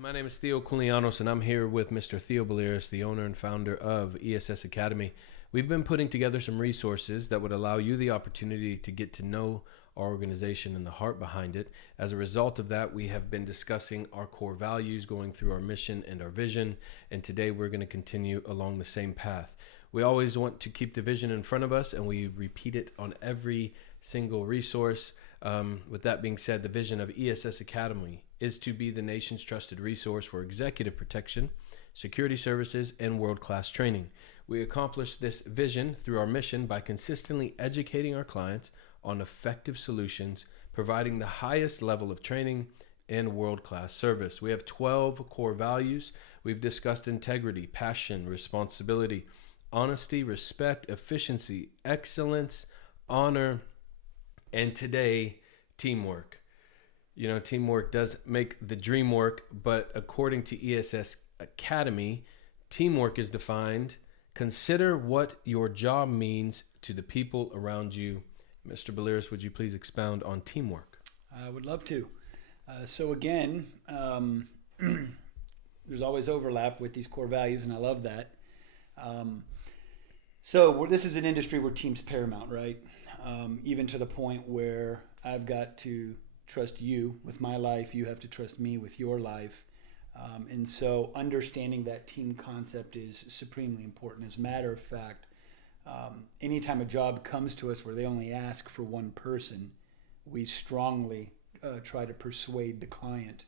My name is Theo and I'm here with Mr. Theo Billiris, the owner and founder of ESS Academy. We've been putting together some resources that would allow you the opportunity to get to know our organization and the heart behind it. As a result of that, we have been discussing our core values, going through our mission and our vision, and today we're going to continue along the same path. We always want to keep the vision in front of us, and we repeat it on every single resource. With that being said, the vision of ESS Academy is to be the nation's trusted resource for executive protection, security services, and world-class training. We accomplish this vision through our mission by consistently educating our clients on effective solutions, providing the highest level of training and world-class service. We have 12 core values. We've discussed integrity, passion, responsibility, honesty, respect, efficiency, excellence, honor, and today, teamwork. You know, teamwork does make the dream work, but according to ESS Academy, teamwork is defined. Consider what your job means to the people around you. Mr. Billiris, would you please expound on teamwork? I would love to. So again, there's always overlap with these core values, and I love that. So this is an industry where team's paramount, right? Even to the point where I've got to trust you with my life. You have to trust me with your life. And so understanding that team concept is supremely important. As a matter of fact, anytime a job comes to us where they only ask for one person, we strongly try to persuade the client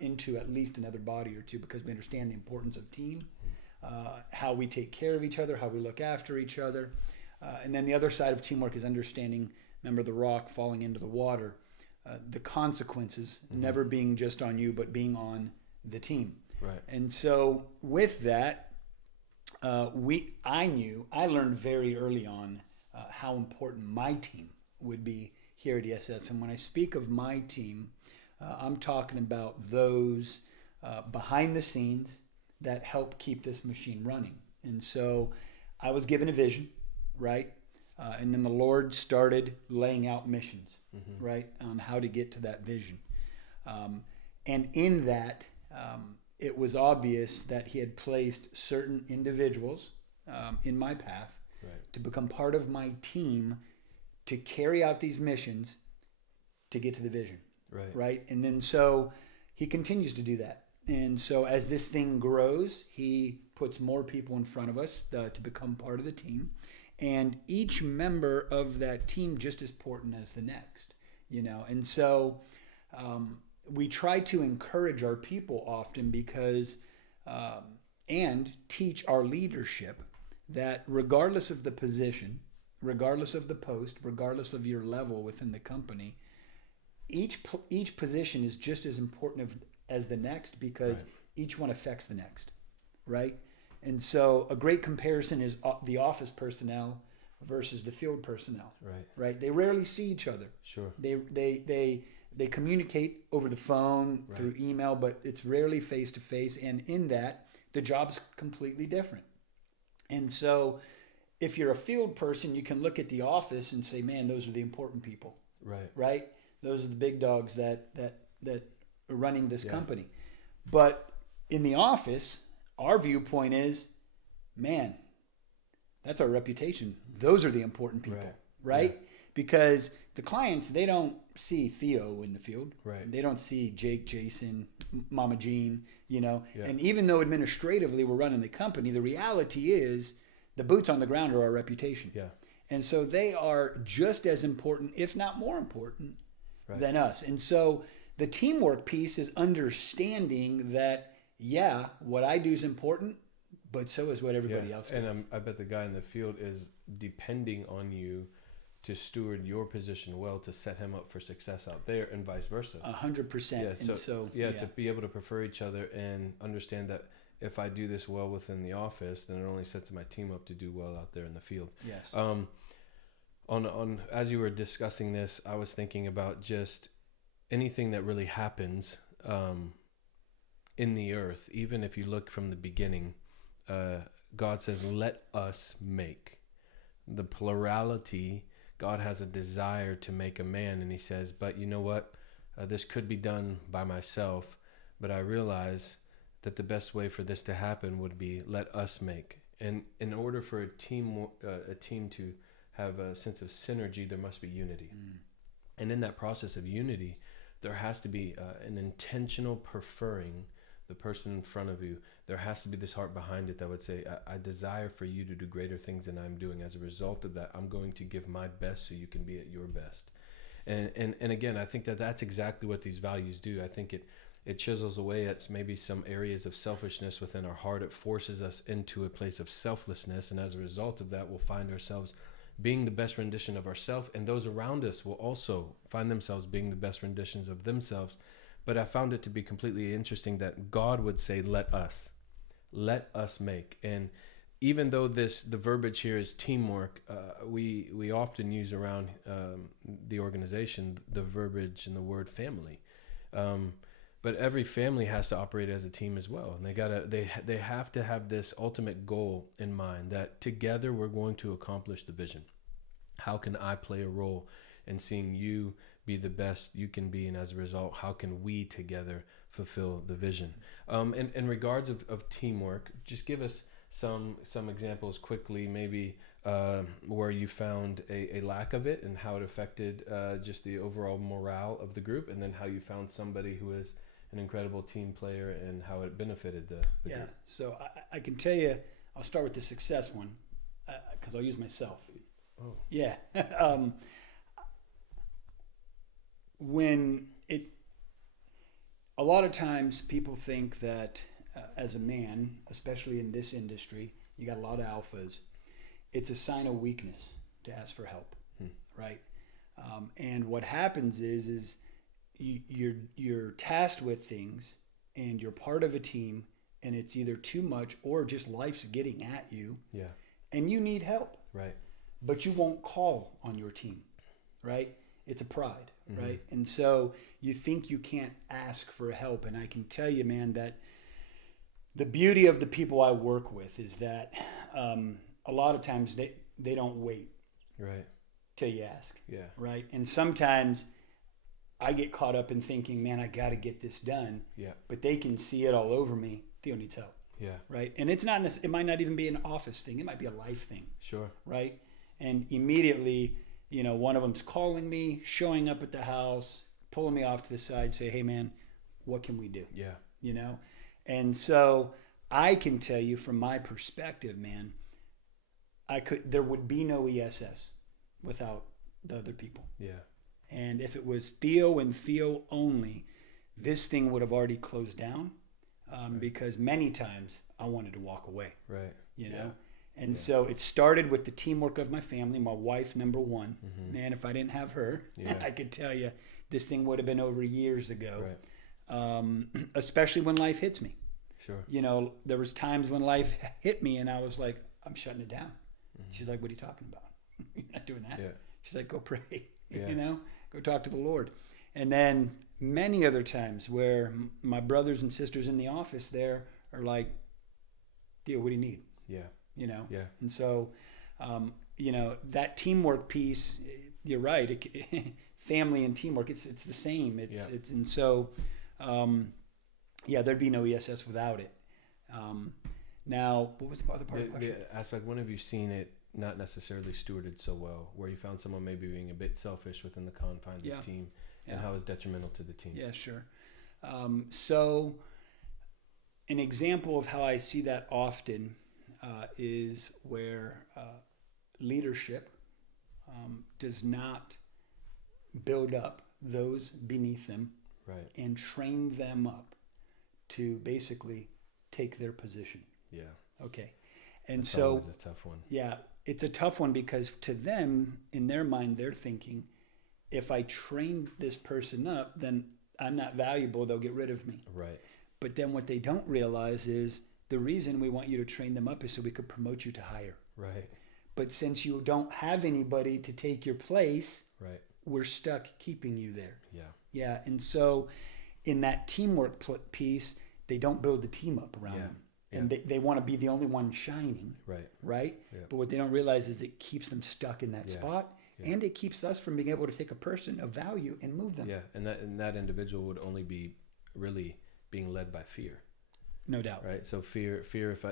into at least another body or two, because we understand the importance of team, how we take care of each other, how we look after each other. And then the other side of teamwork is understanding, remember the rock falling into the water, the consequences never being just on you, but being on the team. Right. And so with that, I learned very early on how important my team would be here at ESS. And when I speak of my team, I'm talking about those behind the scenes that help keep this machine running. And so I was given a vision, right? And then the Lord started laying out missions, right, on how to get to that vision. And in that, it was obvious that He had placed certain individuals in my path to become part of my team to carry out these missions to get to the vision, right? And then so He continues to do that. And so as this thing grows, He puts more people in front of us to become part of the team. And each member of that team just as important as the next, you know. And so we try to encourage our people often because, and teach our leadership that regardless of the position, regardless of the post, regardless of your level within the company, each position is just as important as the next, because each one affects the next, right? And so a great comparison is the office personnel versus the field personnel, right? They rarely see each other. Sure. They communicate over the phone, through email, but it's rarely face to face. And in that, the job's completely different. And so if you're a field person, you can look at the office and say, man, those are the important people, right? Those are the big dogs that are running this company. But in the office, our viewpoint is, man, that's our reputation. Those are the important people, right? Because the clients, they don't see Theo in the field. They don't see Jake, Jason, Mama Jean, you know. And even though administratively we're running the company, the reality is the boots on the ground are our reputation. And so they are just as important, if not more important, than us. And so the teamwork piece is understanding that, yeah, what I do is important, but so is what everybody else does. And I bet the guy in the field is depending on you to steward your position well, to set him up for success out there, and vice versa. 100%. To be able to prefer each other and understand that if I do this well within the office, then it only sets my team up to do well out there in the field. Yes. On as you were discussing this, I was thinking about just anything that really happens in the earth. Even if you look from the beginning, God says, "Let us make." The plurality. God has a desire to make a man, and He says, "But you know what? This could be done by myself." but I realize that the best way for this to happen would be let us make. And in order for a team to have a sense of synergy, there must be unity. And in that process of unity, there has to be an intentional preferring the person in front of you. There has to be this heart behind it that would say, I desire for you to do greater things than I'm doing. As a result of that, I'm going to give my best so you can be at your best. And again, I think that that's exactly what these values do. I think it chisels away at maybe some areas of selfishness within our heart. It forces us into a place of selflessness. And as a result of that, we'll find ourselves being the best rendition of ourselves. And those around us will also find themselves being the best renditions of themselves. But I found it to be completely interesting that God would say, let us make. And even though the verbiage here is teamwork, we often use around the organization the verbiage and the word family. But every family has to operate as a team as well, and they have to have this ultimate goal in mind that together we're going to accomplish the vision. How can I play a role in seeing you be the best you can be, and as a result, how can we together fulfill the vision? In regards of teamwork, just give us some examples quickly, maybe where you found a lack of it and how it affected just the overall morale of the group, and then how you found somebody who is an incredible team player and how it benefited the group. So I can tell you, I'll start with the success one because I'll use myself. Oh. Yeah. A lot of times people think that as a man, especially in this industry, you got a lot of alphas, it's a sign of weakness to ask for help, right? And what happens is you're tasked with things and you're part of a team, and it's either too much or just life's getting at you. Yeah. And you need help. Right. But you won't call on your team, right? It's a pride, right? And so you think you can't ask for help. And I can tell you, man, that the beauty of the people I work with is that a lot of times they don't wait till you ask. Yeah. Right. And sometimes I get caught up in thinking, man, I got to get this done. Yeah. But they can see it all over me. Theo needs help. Yeah. Right. And it might not even be an office thing. It might be a life thing. Sure. Right. And immediately, one of them's calling me, showing up at the house, pulling me off to the side, say, hey, man, what can we do? Yeah. And so I can tell you from my perspective, man, there would be no ESS without the other people. Yeah. And if it was Theo and Theo only, this thing would have already closed down because many times I wanted to walk away. Right. And so it started with the teamwork of my family, my wife, number one. Man, if I didn't have her, I could tell you this thing would have been over years ago. Right. Especially when life hits me. Sure. There was times when life hit me and I was like, I'm shutting it down. She's like, what are you talking about? You're not doing that. Yeah. She's like, go pray, Yeah. Go talk to the Lord. And then many other times where my brothers and sisters in the office there are like, Theo, what do you need? Yeah. Yeah. And so, that teamwork piece, you're right. Family and teamwork, it's the same. And so, there'd be no ESS without it. Now, what was the other part of the question? The aspect, when have you seen it not necessarily stewarded so well, where you found someone maybe being a bit selfish within the confines of the team, and how it's detrimental to the team? Yeah, sure. So an example of how I see that often is where leadership does not build up those beneath them and train them up to basically take their position. Yeah. Okay. And That's so always a tough one. Yeah, it's a tough one because to them, in their mind, they're thinking, if I train this person up, then I'm not valuable. They'll get rid of me. Right. But then what they don't realize is the reason we want you to train them up is so we could promote you to higher. Right. But since you don't have anybody to take your place, we're stuck keeping you there. Yeah. Yeah. And so in that teamwork piece, they don't build the team up around them. And they want to be the only one shining. Right. Yeah. But what they don't realize is it keeps them stuck in that spot. Yeah. And it keeps us from being able to take a person of value and move them. Yeah. And that individual would only be really being led by fear. No doubt. Right. So fear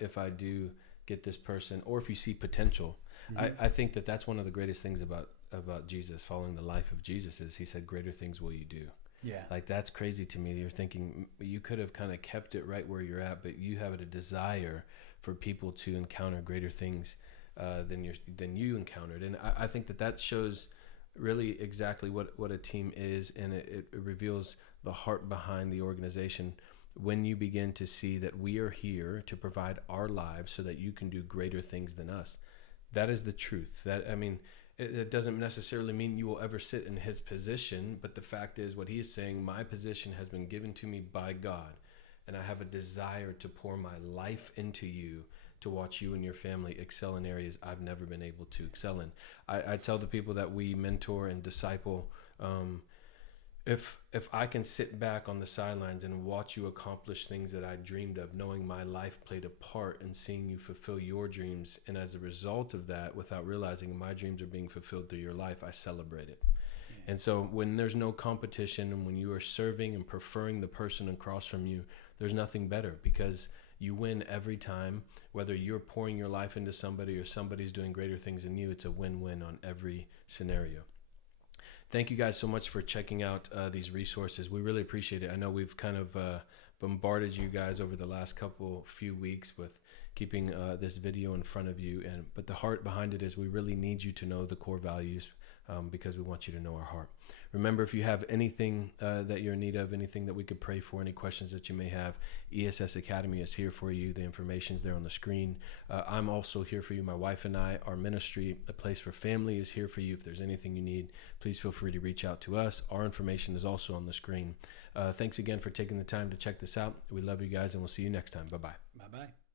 if I do get this person, or if you see potential. I think that that's one of the greatest things about Jesus, following the life of Jesus, is he said, greater things will you do. Yeah. Like, that's crazy to me. You're thinking you could have kind of kept it right where you're at, but you have a desire for people to encounter greater things than you encountered. And I think that shows really exactly what a team is, and it reveals the heart behind the organization. When you begin to see that we are here to provide our lives so that you can do greater things than us, that is the truth. That, I mean, it doesn't necessarily mean you will ever sit in his position, but the fact is, what he is saying, my position has been given to me by God, and I have a desire to pour my life into you to watch you and your family excel in areas I've never been able to excel in. I tell the people that we mentor and disciple, if I can sit back on the sidelines and watch you accomplish things that I dreamed of, knowing my life played a part in seeing you fulfill your dreams, and as a result of that, without realizing my dreams are being fulfilled through your life, I celebrate it. Yeah. And so when there's no competition, and when you are serving and preferring the person across from you, there's nothing better, because you win every time. Whether you're pouring your life into somebody or somebody's doing greater things than you, it's a win-win on every scenario. Thank you guys so much for checking out these resources. We really appreciate it. I know we've kind of bombarded you guys over the last few weeks with keeping this video in front of you, but the heart behind it is we really need you to know the core values, because we want you to know our heart. Remember, if you have anything that you're in need of, anything that we could pray for, any questions that you may have, ESS Academy is here for you. The information's there on the screen. I'm also here for you. My wife and I, our ministry, A Place for Family, is here for you. If there's anything you need, please feel free to reach out to us. Our information is also on the screen. Thanks again for taking the time to check this out. We love you guys, and we'll see you next time. Bye-bye. Bye-bye.